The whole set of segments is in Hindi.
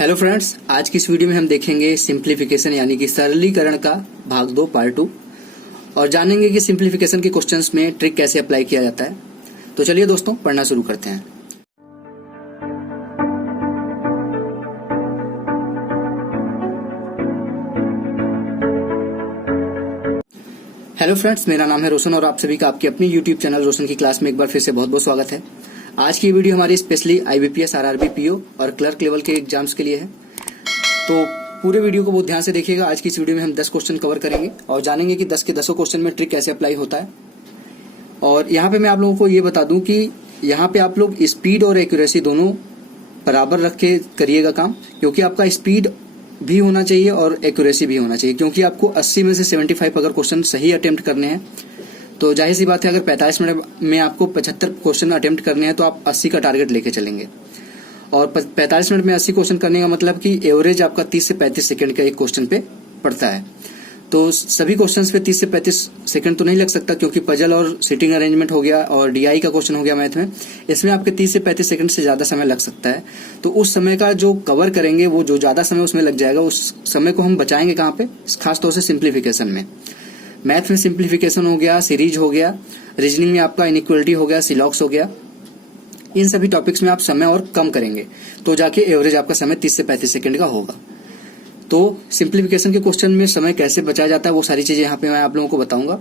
हेलो फ्रेंड्स, आज की इस वीडियो में हम देखेंगे सिंप्लीफिकेशन यानी कि सरलीकरण का भाग 2 पार्ट 2 और जानेंगे कि सिंप्लीफिकेशन के क्वेश्चंस में ट्रिक कैसे अप्लाई किया जाता है। तो चलिए दोस्तों, पढ़ना शुरू करते हैं। हेलो फ्रेंड्स, मेरा नाम है रोशन और आप सभी का आपके अपनी यूट्यूब चैनल रोशन की क्लास में एक बार फिर से बहुत बहुत स्वागत है। आज की वीडियो हमारी स्पेशली IBPS, RRB, PO और क्लर्क लेवल के एग्जाम्स के लिए है। तो पूरे वीडियो को बहुत ध्यान से देखिएगा। आज की इस वीडियो में हम 10 क्वेश्चन कवर करेंगे और जानेंगे कि 10 के 10 क्वेश्चन में ट्रिक कैसे अप्लाई होता है। और यहाँ पे मैं आप लोगों को ये बता दूं कि यहाँ पे आप लोग स्पीड और एक्यूरेसी दोनों बराबर रख के करिएगा काम, क्योंकि आपका स्पीड भी होना चाहिए और एक्यूरेसी भी होना चाहिए। क्योंकि आपको 80 में से 75 अगर क्वेश्चन सही अटेम्प्ट करने हैं तो जाहिर सी बात है, अगर 45 मिनट में आपको 75 क्वेश्चन अटेम्प्ट करने हैं तो आप 80 का टारगेट लेके चलेंगे। और 45 मिनट में 80 क्वेश्चन करने का मतलब कि एवरेज आपका 30 से 35 सेकंड का एक क्वेश्चन पे पड़ता है। तो सभी क्वेश्चंस पे 30 से 35 सेकंड तो नहीं लग सकता, क्योंकि पजल और सीटिंग अरेंजमेंट हो गया और DI का क्वेश्चन हो गया मैथ में, इसमें आपके 30 से 35 सेकंड से ज्यादा समय लग सकता है। तो उस समय का जो कवर करेंगे, वो जो ज्यादा समय उसमें लग जाएगा, उस समय को हम बचाएंगे कहाँ पे? खासतौर से सिंप्लीफिकेशन में। मैथ में सिंप्लीफिकेशन हो गया, सीरीज हो गया, रीजनिंग में आपका इनइक्वालिटी हो गया, सिलॉक्स हो गया। इन सभी टॉपिक्स में आप समय और कम करेंगे तो जाके एवरेज आपका समय 30 से 35 सेकंड का होगा। तो सिंप्लीफिकेशन के क्वेश्चन में समय कैसे बचाया जाता है, वो सारी चीजें यहाँ पे मैं आप लोगों को बताऊंगा।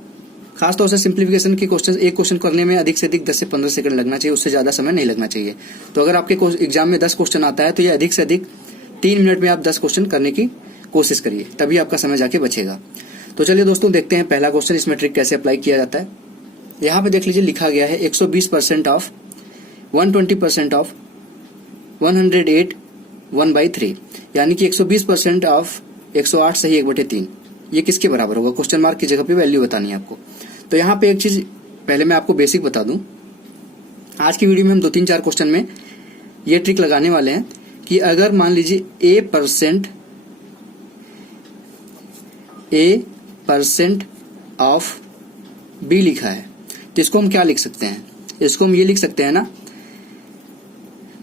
खासतौर से सिंप्लीफिकेशन के क्वेश्चन, एक क्वेश्चन करने में अधिक से अधिक 10 से 15 सेकंड लगना चाहिए, उससे ज्यादा समय नहीं लगना चाहिए। तो अगर आपके एग्जाम में 10 क्वेश्चन आता है तो ये अधिक से अधिक 3 मिनट में आप 10 क्वेश्चन करने की कोशिश करिए, तभी आपका समय जाके बचेगा। तो चलिए दोस्तों, देखते हैं पहला क्वेश्चन, इसमें ट्रिक कैसे अप्लाई किया जाता है। यहाँ पे देख लीजिए, लिखा गया है 120% ऑफ 120% ऑफ 108 1/3, यानी कि 120% ऑफ 108 सही 1/3। ये किसके बराबर होगा? क्वेश्चन मार्क की जगह पे वैल्यू बतानी है आपको। तो यहाँ पे एक चीज पहले मैं आपको बेसिक बता दूं। आज की वीडियो में हम 2-3-4 क्वेश्चन में ये ट्रिक लगाने वाले हैं कि अगर मान लीजिए A परसेंट ऑफ B लिखा है, तो इसको हम क्या लिख सकते हैं? इसको हम ये लिख सकते हैं ना,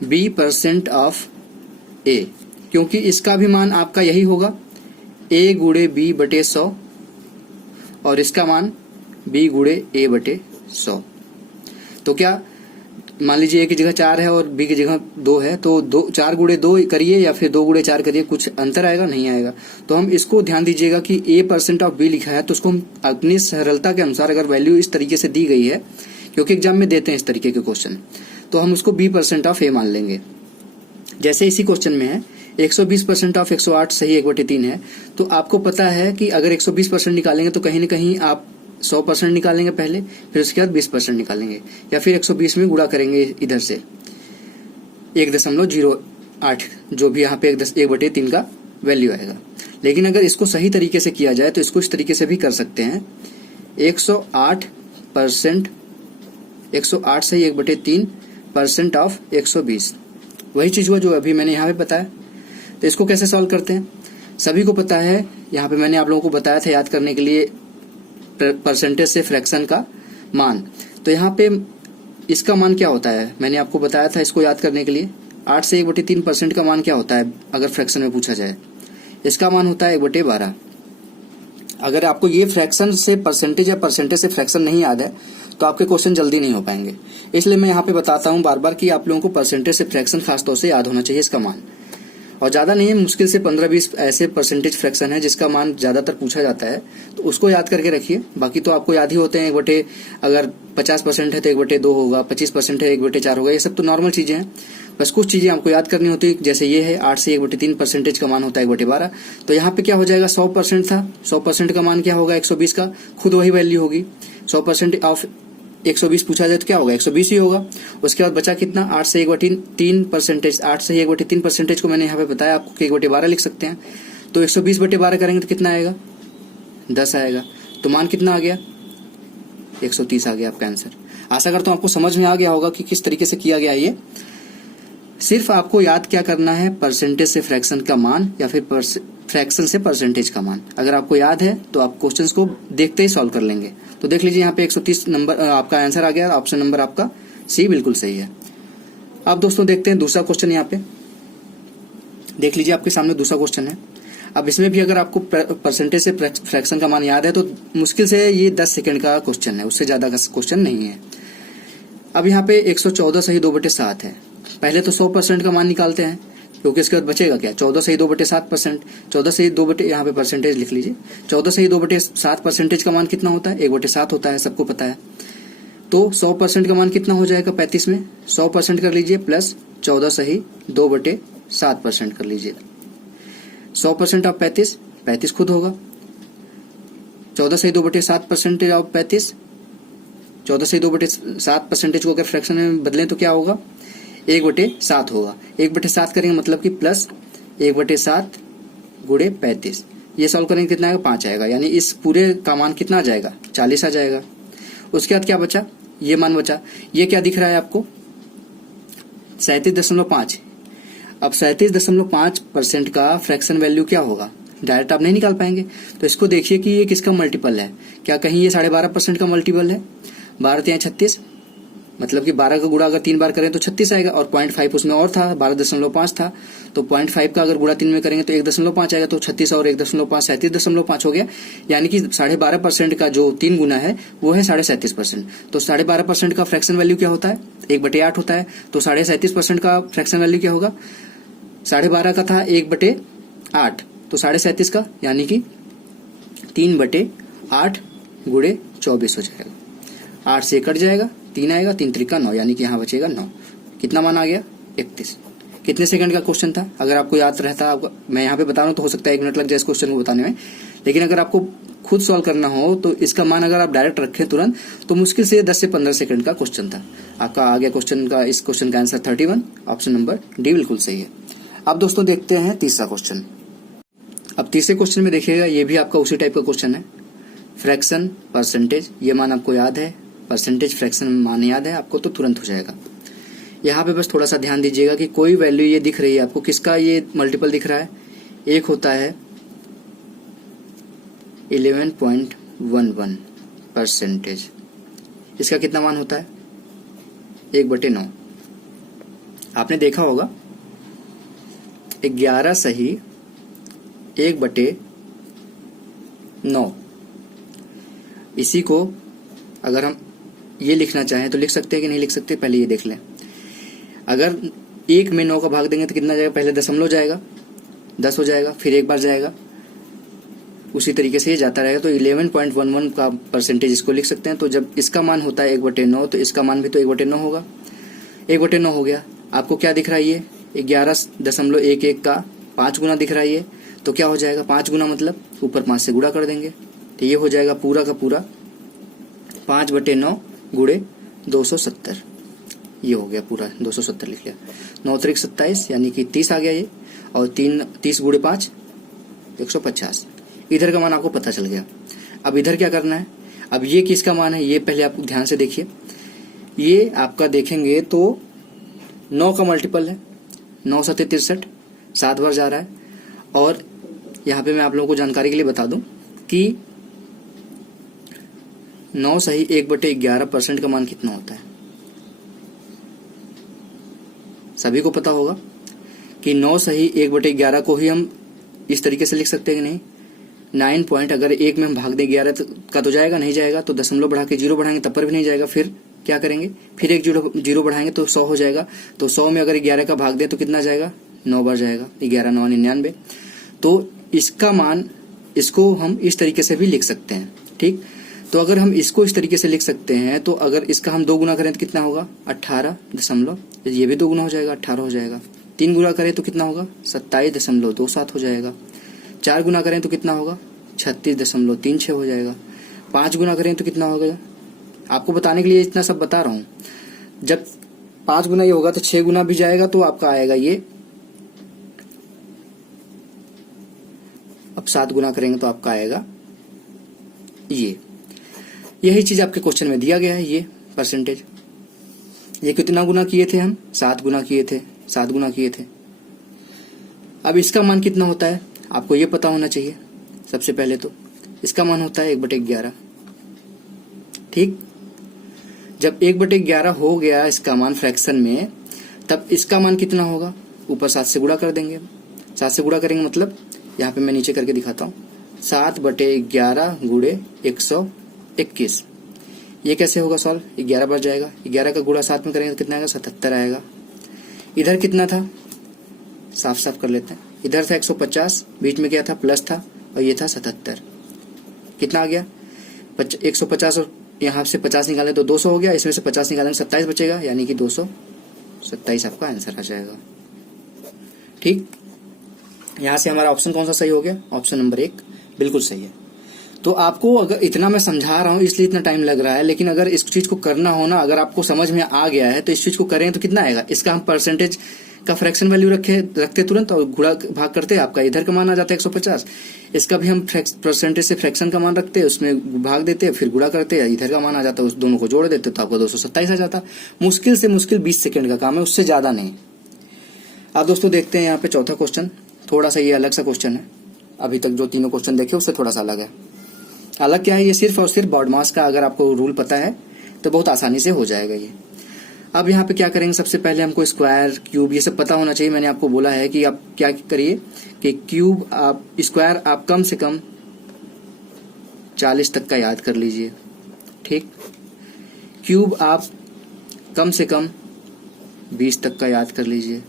B% ऑफ A, क्योंकि इसका भी मान आपका यही होगा, A गुणे B/100 और इसका मान B गुणे A/100। तो क्या मान लीजिए A की जगह 4 है और B की जगह 2 है, तो 4 गुणे 2 करिए या फिर 2 गुणे 4 करिए, कुछ अंतर आएगा? नहीं आएगा। तो हम इसको ध्यान दीजिएगा कि A% ऑफ B लिखा है, तो उसको हम अपनी सरलता के अनुसार, अगर वैल्यू इस तरीके से दी गई है, क्योंकि एग्जाम में देते हैं इस तरीके के क्वेश्चन, तो हम उसको B% ऑफ A मान लेंगे। जैसे इसी क्वेश्चन में है 120% ऑफ 108 सही 1/3 है, तो आपको पता है कि अगर 120% निकालेंगे तो कहीं ना कहीं आप 100% निकालेंगे पहले, फिर उसके बाद 20% निकालेंगे, या फिर 120 में गुणा करेंगे इधर से 1.08, जो भी यहाँ पे 1/3 का वैल्यू आएगा। लेकिन अगर इसको सही तरीके से किया जाए तो इसको इस तरीके से भी कर सकते हैं, 108% 108 सही 1/3% ऑफ 120, वही चीज हुआ जो अभी मैंने यहाँ पे बताया। तो इसको कैसे सॉल्व करते हैं? सभी को पता है, यहाँ पे मैंने आप लोगों को बताया था याद करने के लिए परसेंटेज से फ्रैक्शन का मान। तो यहाँ पे इसका मान क्या होता है, मैंने आपको बताया था इसको याद करने के लिए। 8 से 1/3% का मान क्या होता है अगर फ्रैक्शन में पूछा जाए? इसका मान होता है 1/12। अगर आपको ये फ्रैक्शन से परसेंटेज या परसेंटेज से फ्रैक्शन नहीं याद है तो आपके क्वेश्चन जल्दी नहीं हो पाएंगे। इसलिए मैं यहाँ पे बताता हूँ बार बार कि आप लोगों को परसेंटेज से फ्रैक्शन खासतौर से याद होना चाहिए, इसका मान। और ज्यादा नहीं है, मुश्किल से 15-20 ऐसे परसेंटेज फ्रैक्शन है जिसका मान ज्यादातर पूछा जाता है, तो उसको याद करके रखिए। बाकी तो आपको याद ही होते हैं, अगर 50% है तो 1/2 होगा, 25% है 1/4 होगा, ये सब तो नॉर्मल चीजें हैं। बस कुछ चीजें आपको याद करनी होती है, जैसे ये है 8 से 1/3% का मान होता है 1/12। तो यहाँ पे क्या हो जाएगा, 100% था, 100% का मान क्या होगा 120 का, खुद वही वैल्यू होगी। 100% ऑफ 120 पूछा जाए तो क्या होगा, 120 ही होगा। उसके बाद बचा कितना, 8 से 1/3%। 8 से 1/3% को मैंने यहाँ पे बताया आपको कि 1/12 लिख सकते हैं। तो 120/12 करेंगे तो कितना आएगा, 10 आएगा। तो मान कितना आ गया, 130 आ गया आपका आंसर। आशा करता हूँ आपको समझ में आ गया होगा कि किस तरीके से किया गया ये। सिर्फ आपको याद क्या करना है, परसेंटेज से फ्रैक्शन का मान या फिर फ्रैक्शन से परसेंटेज का मान। अगर आपको याद है तो आप क्वेश्चंस को देखते ही सॉल्व कर लेंगे। तो देख लीजिए यहाँ पे 130 नंबर आपका आंसर आ गया। ऑप्शन नंबर आपका सी बिल्कुल सही है। अब दोस्तों देखते हैं दूसरा क्वेश्चन। यहाँ पे देख लीजिए आपके सामने दूसरा क्वेश्चन है। अब इसमें भी अगर आपको परसेंटेज से फ्रैक्शन का मान याद है तो मुश्किल से ये 10 सेकंड का क्वेश्चन है, उससे ज्यादा का क्वेश्चन नहीं है। अब यहाँ पे 114 सही 2/7 है। पहले तो 100% का मान निकालते हैं, क्योंकि इसके बाद बचेगा क्या, 14 सही 2/7%। 14 सही 2 यहाँ पे परसेंटेज लिख लीजिए। 14 सही 2/7 परसेंटेज का मान कितना होता है, 1/7 होता है, सबको पता है। तो 100% का मान कितना हो जाएगा 35 में, 100% कर लीजिए प्लस 14 सही 2/7% कर लीजिए। 100% ऑफ 35 खुद होगा। 14 सही 2/7% ऑफ 35, 14 सही 2/7% को अगर फ्रैक्शन में बदलें तो क्या होगा, 1/7 होगा। 1/7 करेंगे मतलब कि प्लस 1/7 गुणे 35। ये सॉल्व करेंगे कितना आएगा, 5 आएगा। यानी इस पूरे का मान कितना आ जाएगा, 40 आ जाएगा। उसके बाद क्या बचा, ये मान बचा। ये क्या दिख रहा है आपको, 37.5। अब 37.5% का फ्रैक्शन वैल्यू क्या होगा, डायरेक्ट आप नहीं निकाल पाएंगे। तो इसको देखिए कि ये किसका मल्टीपल है, क्या कहीं ये 12.5% का मल्टीपल है। 12 × 36 मतलब कि 12 का गुणा अगर 3 बार करें तो 36 आएगा, और 0.5 उसमें और था, 12.5 था। तो 0.5 का अगर गुणा 3 में करेंगे तो 1.5 आएगा। तो 36 और 1.5 37.5 हो गया। यानी कि 12.5% का जो 3 गुना है वो है 37.5%। तो 12.5% का फ्रैक्शन वैल्यू क्या होता है, 1/8 होता है। तो 37.5% का फ्रैक्शन वैल्यू क्या होगा, 12.5 का था 1/8, तो 37.5 का यानी कि 3/8 गुणे 24 हो जाएगा। 8 से कट जाएगा, 3 आएगा, 3 त्रिका 9, यानी कि यहाँ बचेगा 9। कितना मान आ गया, 31। कितने सेकंड का क्वेश्चन था, अगर आपको याद रहता, मैं यहाँ पे बता रहा हूँ तो हो सकता है 1 मिनट लग जाए इस क्वेश्चन को बताने में, लेकिन अगर आपको खुद सॉल्व करना हो तो इसका मान अगर आप डायरेक्ट रखें तुरंत तो मुश्किल से 10 से 15 सेकंड का क्वेश्चन था। आपका आ गया क्वेश्चन का, इस क्वेश्चन का आंसर 31, ऑप्शन नंबर डी बिल्कुल सही है। अब दोस्तों देखते हैं तीसरा क्वेश्चन। अब तीसरे क्वेश्चन में देखिएगा, ये भी आपका उसी टाइप का क्वेश्चन है। फ्रैक्शन परसेंटेज, ये मान आपको याद है, परसेंटेज फ्रैक्शन मान याद है आपको तो तुरंत हो जाएगा। यहाँ पे बस थोड़ा सा ध्यान दीजिएगा कि कोई वैल्यू ये दिख रही है आपको, किसका ये मल्टीपल दिख रहा है। एक होता है 11.11%, इसका कितना मान होता है, 1/9। आपने देखा होगा 11 सही 1/9। इसी को अगर हम ये लिखना चाहें तो लिख सकते हैं कि नहीं लिख सकते, पहले ये देख लें। अगर 1 में 9 का भाग देंगे तो कितना जाएगा, पहले दशमलव जाएगा, 10 हो जाएगा, फिर एक बार जाएगा, उसी तरीके से ये जाता रहेगा। तो 11.11 का परसेंटेज इसको लिख सकते हैं। तो जब इसका मान होता है 1/9 तो इसका मान भी तो 1/9 होगा। 1/9 हो गया। आपको क्या दिख रहा है, ये 11.11 का 5 गुना दिख रहा है ये, तो क्या हो जाएगा, 5 गुना मतलब ऊपर 5 से गुणा कर देंगे, तो ये हो जाएगा पूरा का पूरा 5/9 गुणे 270। ये हो गया पूरा 270 लिख लिया। 9 त्रिक 27 यानी कि 30 आ गया ये, और 30 गुणे 5 150। इधर का मान आपको पता चल गया। अब इधर क्या करना है, अब ये किसका मान है ये पहले आप ध्यान से देखिए। ये आपका देखेंगे तो 9 का मल्टीपल है, 9 7 63, 7 बार जा रहा है। और यहाँ पे मैं आप लोगों को जानकारी के लिए बता दूं कि 9 सही 1/11% का मान कितना होता है, सभी को पता होगा कि 9 सही 1/11 को ही हम इस तरीके से लिख सकते हैं कि नहीं, 9 पॉइंट, अगर 1 में हम भाग दें 11 का तो जाएगा, नहीं जाएगा, तो दशमलव बढ़ा के 0 बढ़ाएंगे तब पर भी नहीं जाएगा। फिर क्या करेंगे, फिर एक 0 बढ़ाएंगे तो 100 हो जाएगा। तो 100 में अगर 11 का भाग दें तो कितना जाएगा, 9 बार जाएगा, 11 9 99। तो इसका मान, इसको हम इस तरीके से भी लिख सकते हैं, ठीक। तो अगर हम इसको इस तरीके से लिख सकते हैं तो अगर इसका हम 2 गुना करें तो कितना होगा, 18 दशमलव, ये भी 2 गुना हो जाएगा, 18 हो जाएगा। 3 गुना करें तो कितना होगा, 27.27 हो जाएगा। 4 गुना करें तो कितना होगा, 36.36 हो जाएगा। 5 गुना करें तो कितना होगा, आपको बताने के लिए इतना सब बता रहा हूं। जब 5 गुना ये होगा तो 6 गुना भी जाएगा, तो आपका आएगा ये। अब 7 गुना करेंगे तो आपका आएगा ये। यही चीज आपके क्वेश्चन में दिया गया है, ये परसेंटेज। ये कितना गुना किए थे हम, 7 गुना किए थे, 7 गुना किए थे। अब इसका मान कितना होता है आपको ये पता होना चाहिए। सबसे पहले तो इसका मान होता है 1/11, ठीक। जब 1/11 हो गया इसका मान फ्रैक्शन में, तब इसका मान कितना होगा, ऊपर 7 से गुणा कर देंगे, 7 से गुणा करेंगे मतलब यहाँ पे मैं नीचे करके दिखाता हूँ, 7/11 गुणे 121। ये कैसे होगा सॉल्व, 11 बढ़ जाएगा, 11 का गुणा 7 में करेंगे तो कितना आएगा, 77 आएगा। इधर कितना था साफ साफ कर लेते हैं, इधर था 150, बीच में क्या था प्लस था, और ये था 77, कितना आ गया 150, और यहाँ से 50 निकाले तो 200 हो गया, इसमें से 50 निकालेंगे 27 बचेगा, यानी कि 227 आपका आंसर आ जाएगा। ठीक, यहाँ से हमारा ऑप्शन कौन सा सही हो गया, ऑप्शन नंबर 1 बिल्कुल सही है। तो आपको अगर इतना मैं समझा रहा हूँ इसलिए इतना टाइम लग रहा है, लेकिन अगर इस चीज को करना हो ना, अगर आपको समझ में आ गया है तो इस चीज को करें तो कितना आएगा, इसका हम परसेंटेज का फ्रैक्शन वैल्यू रखते तुरंत और गुणा भाग करते, आपका इधर का मान आ जाता है 150, इसका भी हम परसेंटेज से फ्रैक्शन का मान रखते हैं, उसमें भाग देते फिर गुणा करते हैं, इधर का मान आ जाता है, उस दोनों को जोड़ देते तो आपको 227 आ जाता। मुश्किल से मुश्किल 20 सेकंड का काम है, उससे ज्यादा नहीं। अब दोस्तों देखते हैं यहाँ पे चौथा क्वेश्चन, थोड़ा सा ये अलग सा क्वेश्चन है, अभी तक जो तीनों क्वेश्चन देखे उससे थोड़ा सा अलग है। अलग क्या है, ये सिर्फ और सिर्फ बॉड मास का अगर आपको रूल पता है तो बहुत आसानी से हो जाएगा ये। अब यहाँ पे क्या करेंगे, सबसे पहले हमको स्क्वायर क्यूब ये सब पता होना चाहिए। मैंने आपको बोला है कि आप क्या करिए कि क्यूब आप स्क्वायर आप कम से कम 40 तक का याद कर लीजिए। ठीक, क्यूब आप कम से कम 20 तक का याद कर लीजिए।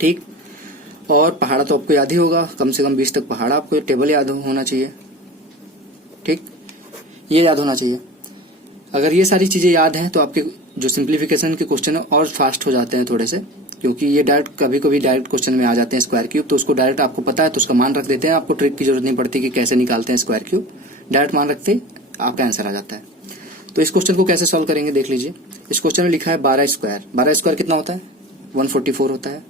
ठीक, और पहाड़ा तो आपको याद ही होगा, कम से कम 20 तक पहाड़ा आपको टेबल याद होना चाहिए। ठीक, ये याद होना चाहिए। अगर ये सारी चीजें याद हैं तो आपके जो सिंप्लीफिकेशन के क्वेश्चन है और फास्ट हो जाते हैं थोड़े से, क्योंकि ये डायरेक्ट कभी कभी डायरेक्ट क्वेश्चन में आ जाते हैं स्क्वायर क्यूब, तो उसको डायरेक्ट आपको पता है तो उसका मान रख देते हैं, आपको ट्रिक की जरूरत नहीं पड़ती कि कैसे निकालते हैं स्क्वायर क्यूब, डायरेक्ट मान रखते ही आपका आंसर आ जाता है। तो इस क्वेश्चन को कैसे सॉल्व करेंगे देख लीजिए। इस क्वेश्चन में लिखा है 12 स्क्वायर, 12 स्क्वायर कितना होता है 144 होता है,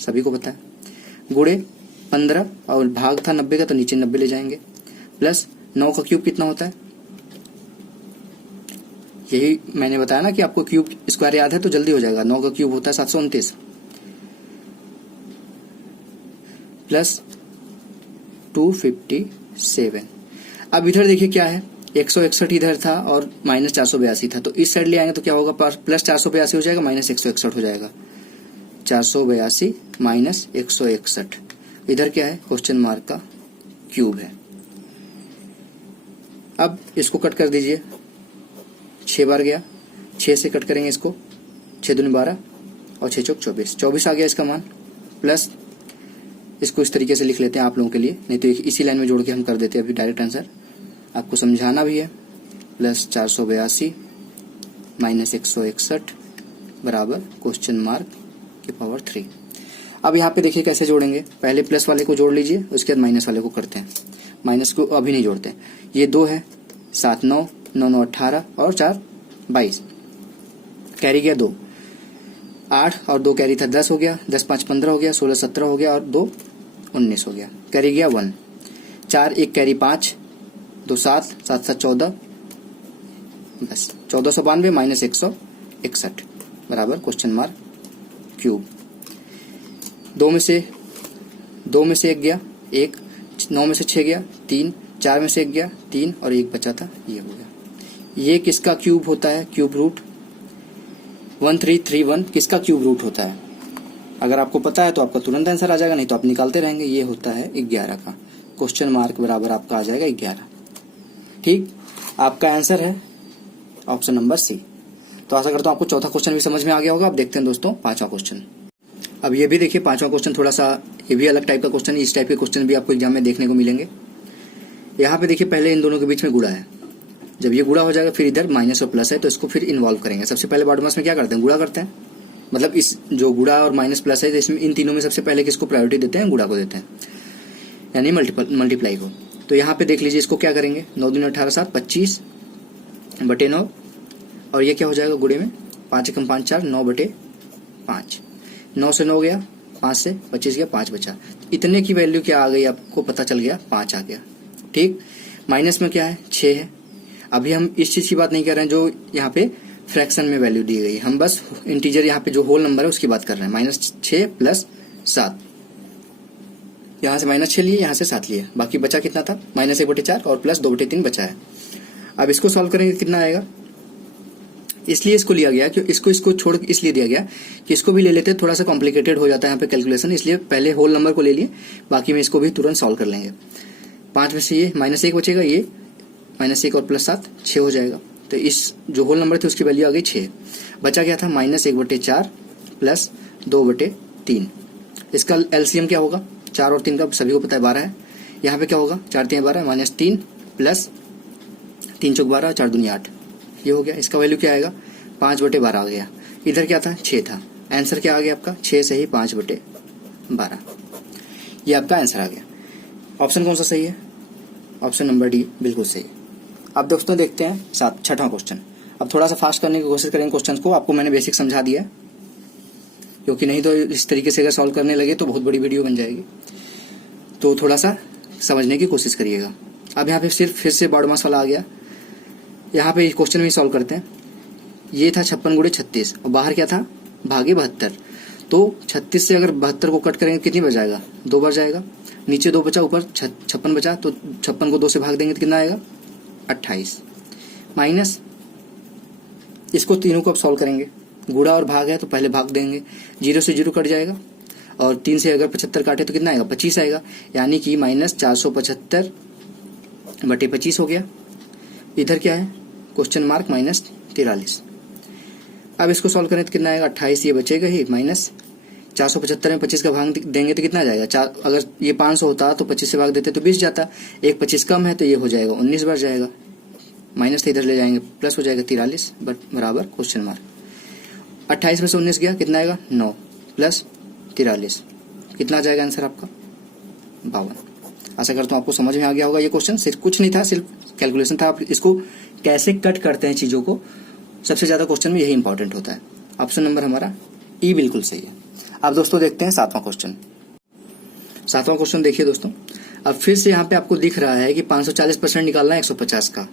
सभी को पता है, गुणे 15 और भाग था 90 का तो नीचे 90 ले जाएंगे, प्लस 9 का क्यूब कितना होता है, यही मैंने बताया ना कि आपको क्यूब स्क्वायर याद है तो जल्दी हो जाएगा। 9 का क्यूब होता है 729, प्लस 257। अब इधर देखिए क्या है, 161 इधर था और माइनस 482 था, तो इस साइड ले आएंगे तो क्या होगा, प्लस 482 हो जाएगा, माइनस 161 हो जाएगा, 482 माइनस 161। इधर क्या है, क्वेश्चन मार्क का क्यूब है। अब इसको कट कर दीजिए, 6 बार गया, 6 से कट करेंगे इसको, 6 दूनी 12 और 6 चौक 24, 24 आ गया इसका मान, प्लस इसको इस तरीके से लिख लेते हैं आप लोगों के लिए, नहीं तो इसी लाइन में जोड़ के हम कर देते हैं अभी डायरेक्ट आंसर, आपको समझाना भी है, प्लस 482 माइनस 161 बराबर क्वेश्चन मार्क की पावर 3। अब यहाँ पे देखिए कैसे जोड़ेंगे, पहले प्लस वाले को जोड़ लीजिए, उसके बाद माइनस वाले को करते हैं, माइनस को अभी नहीं जोड़ते। ये 2 है, 7 9 9 9 18 और 4 22, कैरी गया 2, 8 और 2 कैरी था 10 हो गया, 10 5 15 हो गया, 16 17 हो गया और 2 19 हो गया, कैरी गया 1, 4 1 कैरी 5, 2 7 7 7 14, बस 1492 माइनस 161 बराबर क्वेश्चन मार्क क्यूब। 2 में से 1 गया 1, 9 में से 6 गया 3, 4 में से 1 गया 3 और 1 बचा था, ये हो गया। ये किसका क्यूब होता है, क्यूब रूट 1331 किसका क्यूब रूट होता है, अगर आपको पता है तो आपका तुरंत आंसर आ जाएगा, नहीं तो आप निकालते रहेंगे। ये होता है 11 का, क्वेश्चन मार्क बराबर आपका आ जाएगा 11। ठीक, आपका आंसर है ऑप्शन नंबर सी। तो आशा करता हूँ आपको चौथा क्वेश्चन भी समझ में आ गया होगा। अब देखते हैं दोस्तों पांचवा क्वेश्चन। अब ये भी देखिए पांचवा क्वेश्चन थोड़ा सा ये भी अलग टाइप का क्वेश्चन है, इस टाइप के क्वेश्चन भी आपको एग्जाम में देखने को मिलेंगे। यहाँ पे देखिए पहले इन दोनों के बीच में गुणा है, जब ये गुणा हो जाएगा फिर इधर माइनस और प्लस है तो इसको फिर इन्वॉल्व करेंगे। सबसे पहले बॉड मास में क्या करते हैं, गुणा करते हैं, मतलब इस जो गुणा और माइनस प्लस है इसमें इन तीनों में सबसे पहले किसको प्रायोरिटी देते हैं, गुणा को देते हैं, यानी मल्टीप्लाई को। तो यहाँ पे देख लीजिए इसको क्या करेंगे, 9 दूनी 18 7 25 बटे 9 और ये क्या हो जाएगा गुणे में 5 एकम 5 4 9 बटे 5, 9 से 9 गया, 5 से 25 गया, 5 बचा, इतने की वैल्यू क्या आ गई आपको पता चल गया, 5 आ गया। ठीक, माइनस में क्या है 6 है। अभी हम इस चीज की बात नहीं कर रहे हैं जो यहाँ पे फ्रैक्शन में वैल्यू दी गई, हम बस इंटीजर यहाँ पे जो होल नंबर है उसकी बात कर रहे हैं। -6 प्लस 7, यहाँ से -6 लिए, यहाँ से 7 लिए, बाकी बचा कितना था -1/4 और प्लस 2/3 बचा है। अब इसको सॉल्व करेंगे कितना आएगा, इसलिए इसको लिया गया कि इसको छोड़ इसलिए दिया गया कि इसको भी ले लेते, थोड़ा सा कॉम्प्लिकेटेड हो जाता है यहाँ पे कैलकुलेशन, इसलिए पहले होल नंबर को ले लिए, बाकी में इसको भी तुरंत सॉल्व कर लेंगे। 5 में से ये -1 बचेगा, ये -1 और +7 6 हो जाएगा। तो इस जो होल नंबर थे उसकी वैल्यू आ गई 6। बचा क्या था -1/4 प्लस 2/3। इसका एलसीएम क्या होगा, 4 और 3 का सभी को पता है 12 है। यहाँ पे क्या होगा 4 3 12 -3 प्लस 3 चौक 12 4 दूनी 8, ये हो गया। इसका वैल्यू क्या आएगा 5/12 आ गया। इधर क्या था 6 था। आंसर क्या आ गया आपका 6 से ही 5/12, ये आपका आंसर आ गया। ऑप्शन कौन सा सही है, ऑप्शन नंबर डी बिल्कुल सही है। अब दोस्तों देखते हैं 6वां क्वेश्चन। अब थोड़ा सा फास्ट करने की कोशिश करेंगे क्वेश्चन को, आपको मैंने बेसिक समझा दिया है, क्योंकि नहीं तो इस तरीके से अगर सॉल्व करने लगे तो बहुत बड़ी वीडियो बन जाएगी, तो थोड़ा सा समझने की कोशिश करिएगा। अब यहाँ पे फिर से बॉड मास वाला आ गया। यहाँ पे क्वेश्चन भी सॉल्व करते हैं। ये था 56 × 36 और बाहर क्या था भागे 72। तो 36 से अगर 72 को कट करेंगे कितनी बच जाएगा 2 बार जाएगा, नीचे 2 बचा ऊपर 56 बचा, तो 56 को 2 से भाग देंगे तो कितना आएगा 28 माइनस, इसको तीनों को अब सॉल्व करेंगे। गुणा और भाग है तो पहले भाग देंगे, 0 से 0 कट जाएगा और 3 से अगर 75 काटे तो कितना आएगा 25 आएगा, यानी कि -475/25 हो गया। इधर क्या है क्वेश्चन मार्क -43। अब इसको सॉल्व करें तो कितना आएगा 28, ये बचेगा ही, माइनस 475 में 25 का भाग देंगे तो कितना आ जाएगा 4, अगर ये 500 होता तो 25 से भाग देते तो 20 जाता, एक 25 कम है तो ये हो जाएगा 19 बार जाएगा, माइनस तो इधर ले जाएंगे प्लस हो जाएगा 43 बराबर क्वेश्चन मार्क। 28 में से 19 गया कितना आएगा 9 प्लस 43, कितना आ जाएगा आंसर आपका 52। आशा करता हूँ आपको समझ में आ गया होगा। ये क्वेश्चन सिर्फ कुछ नहीं था, सिर्फ कैलकुलेशन था। आप इसको कैसे कट करते हैं चीजों को, सबसे ज्यादा क्वेश्चन में यही इंपॉर्टेंट होता है। ऑप्शन नंबर हमारा ई बिल्कुल सही है। अब दोस्तों देखते हैं 7वां क्वेश्चन। 7वां क्वेश्चन देखिए दोस्तों, अब फिर से यहाँ पे आपको दिख रहा है कि 540% निकालना है 150 का,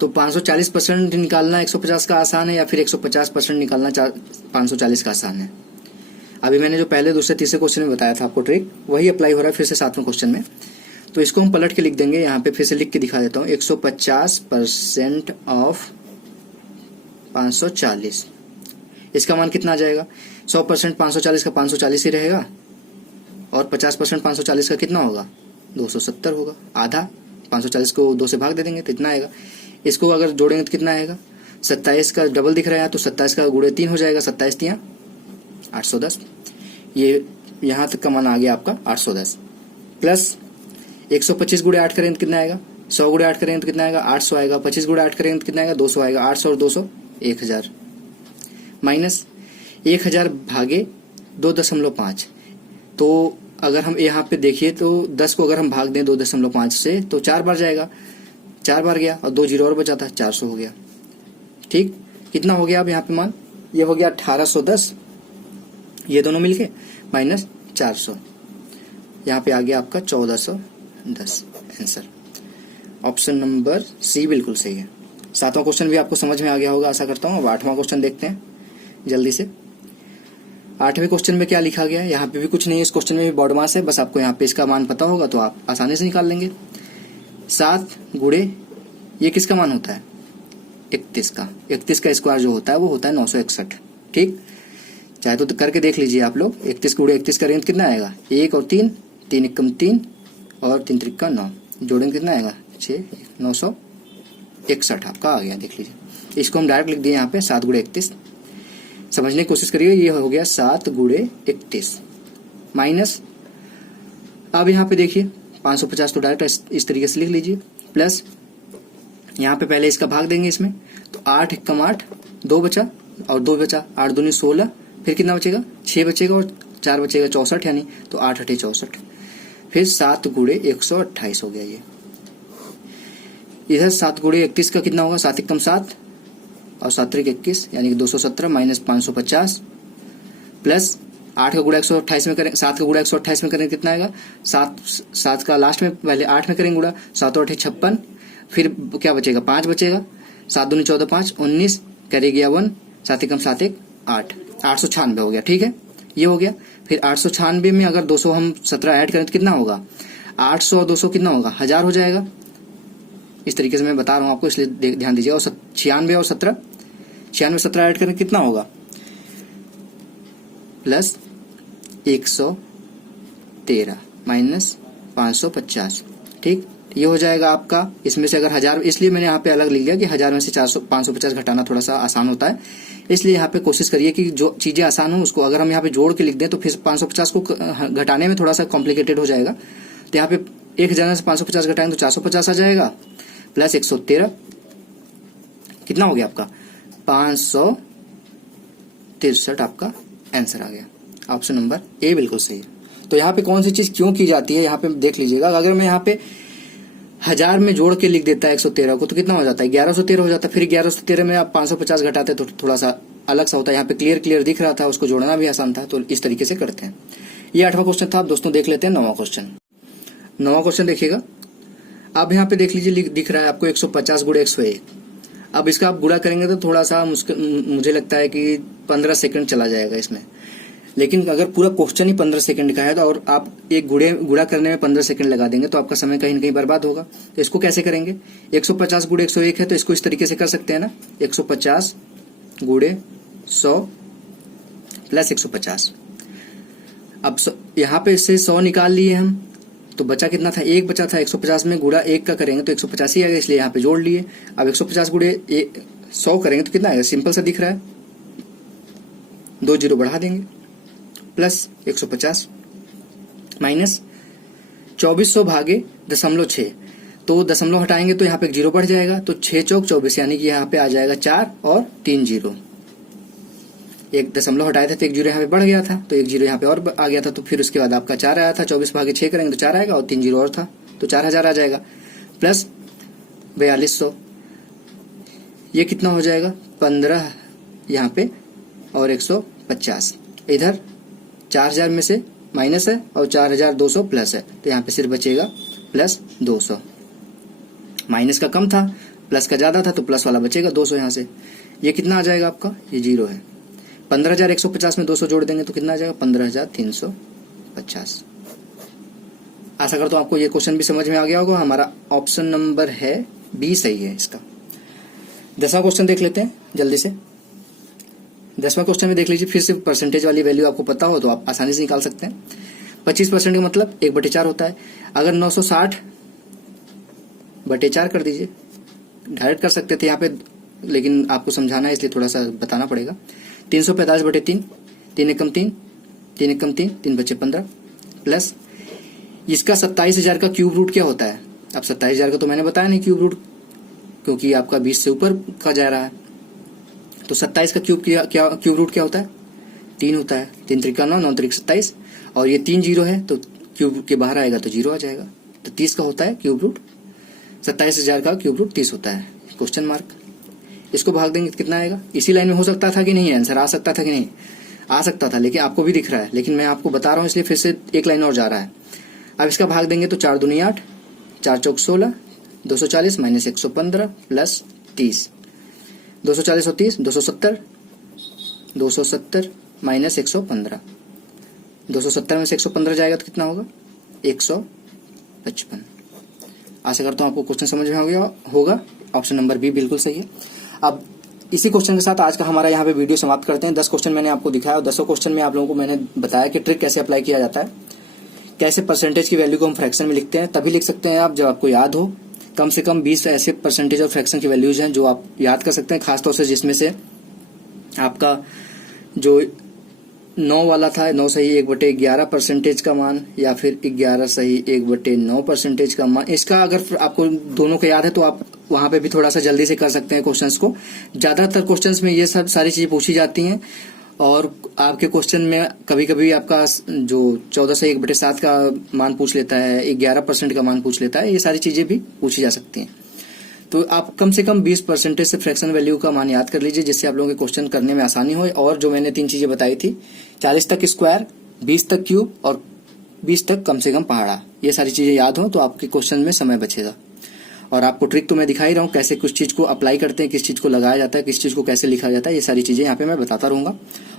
तो 540% निकालना 150 का आसान है या फिर 150% निकालना 540 का आसान है। अभी मैंने जो पहले दूसरे तीसरे क्वेश्चन में बताया था आपको ट्रिक, वही अप्लाई हो रहा है फिर से 7वें क्वेश्चन में। तो इसको हम पलट के लिख देंगे, यहाँ पे फिर से लिख के दिखा देता हूँ। 150% ऑफ 540, इसका मान कितना आ जाएगा 100% 540 का 540 ही रहेगा, और 50% 540 का कितना होगा 270 होगा। आधा 540 को 2 से भाग दे देंगे तो इतना आएगा। इसको अगर जोड़ेंगे तो कितना आएगा 27 का डबल दिख रहा है तो 27 का गुणे 3 हो जाएगा, 27 3 810। ये यहाँ तक का मान आ गया आपका 810 प्लस 125 गुणे 8 करेंगे तो कितना आएगा 100 गुणे 8 करेंगे तो कितना आएगा 800 आएगा, 25 गुणे 8 करेंगे तो कितना आएगा 200 आएगा, 800 और 200 1000 माइनस 1000 भागे 2.5। तो अगर हम यहाँ पे देखिए तो 10 को अगर हम भाग दें 2.5 से तो 4 बार जाएगा, 4 बार गया और 2 जीरो और बचा था 400 हो गया। ठीक, कितना हो गया अब यहाँ पे मान, ये हो गया 1810, ये दोनों मिलके माइनस 400, यहाँ पे आ गया आपका 1410 आंसर। ऑप्शन नंबर सी बिल्कुल सही है। 7वां क्वेश्चन भी आपको समझ में आ गया होगा आशा करता हूँ। अब 8वां क्वेश्चन देखते हैं जल्दी से। 8वें क्वेश्चन में क्या लिखा गया है, यहाँ पे भी कुछ नहीं है, इस क्वेश्चन में भी बॉड मास है, बस आपको यहाँ पे इसका मान पता होगा तो आप आसानी से निकाल लेंगे। 7 गुणे ये किसका मान होता है 31 का, 31 का स्क्वायर जो होता है वो होता है 961। ठीक, चाहे तो करके देख लीजिए आप लोग। 31 गुणे 31 करेंगे तो कितना आएगा 1 और 3, 3 एकम 3 और 3 त्रिका 9, जोड़ेंगे कितना आएगा 6, 961 आपका आ गया। देख लीजिए, इसको हम डायरेक्ट लिख दिए यहाँ पे 7 गुणे 31। समझने की कोशिश करिए, ये हो गया 7 गुणे 31 माइनस, अब यहाँ पे देखिए 550 तो डायरेक्ट इस तरीके से लिख लीजिए, प्लस यहाँ पे पहले इसका भाग देंगे इसमें, तो 8 एकम 8, 2 बचा और 2 बचा, 8 दूनी 16, फिर कितना बचेगा 6 बचेगा और 4 बचेगा 64, यानी तो 8 8 64, फिर 7 गुणे 128 हो गया ये। इधर 7 गुणे 31 का कितना होगा 7 एकम 7 और 7 त्रिक 21, यानी कि 217 माइनस 550 प्लस 8 का गुणा 128 में करें, 7 का गुणा 128 में करें कितना आएगा 7 का लास्ट में पहले 8 में करेंगे गुणा, 7 और 8 56, फिर क्या बचेगा 5 बचेगा, 7 दूनी 14 5 19 करेगी 1, 7 एकम 7 1 8, 896 हो गया। ठीक है, ये हो गया। फिर 896 में अगर 200 हम 17 ऐड करें तो कितना होगा 800 और 200 कितना होगा 1000 हो जाएगा। इस तरीके से मैं बता रहा हूँ आपको, इसलिए ध्यान दीजिए। और 96 और 17 96 17 ऐड करें कितना होगा, प्लस 113 माइनस 550। ठीक, ये हो जाएगा आपका। इसमें से अगर 1000, इसलिए मैंने यहाँ पे अलग लिख लिया कि 1000 में से 550 घटाना थोड़ा सा आसान होता है, इसलिए यहाँ पे कोशिश करिए कि जो चीजें आसान हो उसको अगर हम यहाँ पे जोड़ के लिख दें तो फिर 550 को घटाने में थोड़ा सा कॉम्प्लिकेटेड हो जाएगा। तो यहाँ पे 1000 में से 550 घटाएंगे तो 450 आ जाएगा, प्लस 113 कितना हो गया आपका, 563 आपका आंसर आ गया। ऑप्शन नंबर ए बिल्कुल सही है। तो यहाँ पे कौन सी चीज क्यों की जाती है यहाँ पे देख लीजिएगा। अगर मैं यहाँ पे 1000 में जोड़ के लिख देता है 113 को तो कितना हो जाता है, 1113 हो जाता है। फिर 1113 में आप 550 घटाते तो थोड़ा सा अलग सा होता है। यहाँ पे क्लियर दिख रहा था, उसको जोड़ना भी आसान था, तो इस तरीके से करते हैं। ये 8वां क्वेश्चन था। आप दोस्तों देख लेते हैं 9वां क्वेश्चन। 9वां क्वेश्चन देखिएगा। अब यहाँ पे देख लीजिए, दिख रहा है आपको 150 गुणे 101। अब इसका आप गुणा करेंगे तो थोड़ा सा मुझे लगता है कि 15 सेकंड चला जाएगा इसमें। लेकिन अगर पूरा क्वेश्चन ही 15 सेकंड का है तो और आप एक गुणा करने में 15 सेकंड लगा देंगे तो आपका समय कहीं न कहीं बर्बाद होगा। तो इसको कैसे करेंगे, 150 गुणे 101 है तो इसको इस तरीके से कर सकते हैं ना, 150 गुणे 100 प्लस 150। अब यहाँ पे इससे 100 निकाल लिए हम, तो बचा कितना था, 1 बचा था। 150 में गुणा 1 का करेंगे तो 150 ही आएगा, इसलिए यहाँ पे जोड़ लिए। अब 150 गुणे 100 करेंगे तो कितना आएगा, सिंपल सा दिख रहा है, 2 जीरो बढ़ा देंगे, प्लस 150 माइनस 2400 भागे 0.6। तो दशमलव हटाएंगे तो यहाँ पे 1 जीरो बढ़ जाएगा, तो 6 चौक 24, यानी कि यहाँ पे आ जाएगा 4 और 3 जीरो। एक दशमलव हटाए थे तो 1 जीरो यहाँ पे बढ़ गया था, तो 1 जीरो यहाँ पे और आ गया था, तो फिर उसके बाद आपका 4 आया था। 24 भागे 6 करेंगे तो 4 आएगा और 3 जीरो और था, तो 4000 आ जाएगा, प्लस 4200। ये कितना हो जाएगा, 15 यहाँ पे और 150। इधर 4000 में से माइनस है और 4200 प्लस है, तो यहाँ पे सिर्फ बचेगा प्लस 200। माइनस का कम था, प्लस का ज्यादा था, तो प्लस वाला बचेगा 200 यहाँ से। ये कितना आ जाएगा आपका, ये जीरो है। 15150 में 200 जोड़ देंगे तो कितना आ जाएगा, 15350। आशा करता हूँ आपको ये क्वेश्चन भी समझ में आ गया होगा। हमारा ऑप्शन नंबर है बी सही है इसका। 10वां क्वेश्चन देख लेते हैं जल्दी से। 10वां क्वेश्चन में देख लीजिए, फिर से परसेंटेज वाली वैल्यू आपको पता हो तो आप आसानी से निकाल सकते हैं। 25% का मतलब 1/4 होता है। अगर 960/4 कर दीजिए, डायरेक्ट कर सकते थे यहाँ पे, लेकिन आपको समझाना है इसलिए थोड़ा सा बताना पड़ेगा। 345/3, 3 एकम 3, 3 एकम 3, 3 बचे 15, प्लस इसका 27000 का क्यूब रूट क्या होता है। अब 27000 का तो मैंने बताया नहीं क्यूब रूट, क्योंकि आपका 20 से ऊपर का जा रहा है। तो 27 का क्यूब रूट क्या होता है, 3 होता है। 3 त्रिका 9, 9 त्रिक 27, और ये 3 जीरो है तो क्यूब के बाहर आएगा तो जीरो आ जाएगा। तो 30 का होता है क्यूब रूट, 27000 का क्यूब रूट 30 होता है, क्वेश्चन मार्क। इसको भाग देंगे तो कितना आएगा। इसी लाइन में हो सकता था कि नहीं, आंसर आ सकता था कि नहीं, आ सकता था, लेकिन आपको भी दिख रहा है, लेकिन मैं आपको बता रहा हूं इसलिए फिर से एक लाइन और जा रहा है। अब इसका भाग देंगे तो 4 दूनी 8, 4 चौक 16, 240 माइनस 115 प्लस 30, 240 और 30, 270, 270 माइनस 115, 270 में से 115 जाएगा तो कितना होगा, 155। आशा करता हूँ आपको क्वेश्चन समझ में आ गया होगा। ऑप्शन नंबर बी बिल्कुल सही है। अब इसी क्वेश्चन के साथ आज का हमारा यहाँ पे वीडियो समाप्त करते हैं। 10 क्वेश्चन मैंने आपको दिखाया और 10 क्वेश्चन में आप लोगों को मैंने बताया कि ट्रिक कैसे अप्लाई किया जाता है, कैसे परसेंटेज की वैल्यू को हम फ्रैक्शन में लिखते हैं। तभी लिख सकते हैं आप जब आपको याद हो। कम से कम 20 ऐसे परसेंटेज और फ्रैक्शन की वैल्यूज हैं जो आप याद कर सकते हैं, खासतौर से जिसमें से आपका जो 9 वाला था, 9 सही 1/11 परसेंटेज का मान, या फिर 11 सही 1/9 परसेंटेज का मान। इसका अगर आपको दोनों को याद है तो आप वहां पे भी थोड़ा सा जल्दी से कर सकते हैं क्वेश्चंस को। ज्यादातर क्वेश्चंस में ये सब सारी चीजें पूछी जाती हैं, और आपके क्वेश्चन में कभी कभी आपका जो 14 से 1/7 का मान पूछ लेता है, 11% का मान पूछ लेता है, ये सारी चीजें भी पूछी जा सकती हैं। तो आप कम से कम 20% से फ्रैक्शन वैल्यू का मान याद कर लीजिए, जिससे आप लोगों के क्वेश्चन करने में आसानी हो। और जो मैंने 3 चीजें बताई थी, 40 तक स्क्वायर, 20 तक क्यूब और 20 तक कम से कम पहाड़ा, ये सारी चीजें याद हो तो आपके क्वेश्चन में समय बचेगा। और आपको ट्रिक तो मैं दिखा ही रहा हूँ, कैसे कुछ चीज को अप्लाई करते हैं, किस चीज को लगाया जाता है, किस चीज को कैसे लिखा जाता है, ये सारी चीजें यहाँ पे मैं बताता रहूंगा।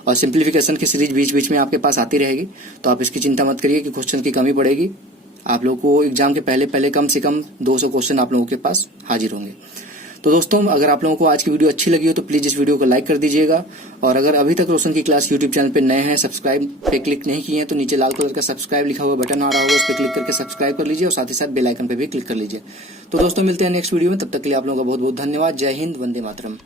और सिंप्लीफिकेशन की सीरीज बीच बीच में आपके पास आती रहेगी, तो आप इसकी चिंता मत करिए कि क्वेश्चन की कमी पड़ेगी। आप लोगों को एग्जाम के पहले कम से कम 200 क्वेश्चन आप लोगों के पास हाजिर होंगे। तो दोस्तों, अगर आप लोगों को आज की वीडियो अच्छी लगी हो तो प्लीज इस वीडियो को लाइक कर दीजिएगा, और अगर अभी तक रोशन की क्लास यूट्यूब चैनल पे नए हैं, सब्सक्राइब पे क्लिक नहीं किए हैं, तो नीचे लाल कलर का सब्सक्राइब लिखा हुआ बटन आ रहा होगा, उस पर क्लिक करके सब्सक्राइब कर लीजिए और साथ ही साथ बेल आइकन पे भी क्लिक कर लीजिए। तो दोस्तों, मिलते हैं नेक्स्ट वीडियो में, तब तक के लिए आप लोगों का बहुत बहुत धन्यवाद। जय हिंद, वंदे मातरम।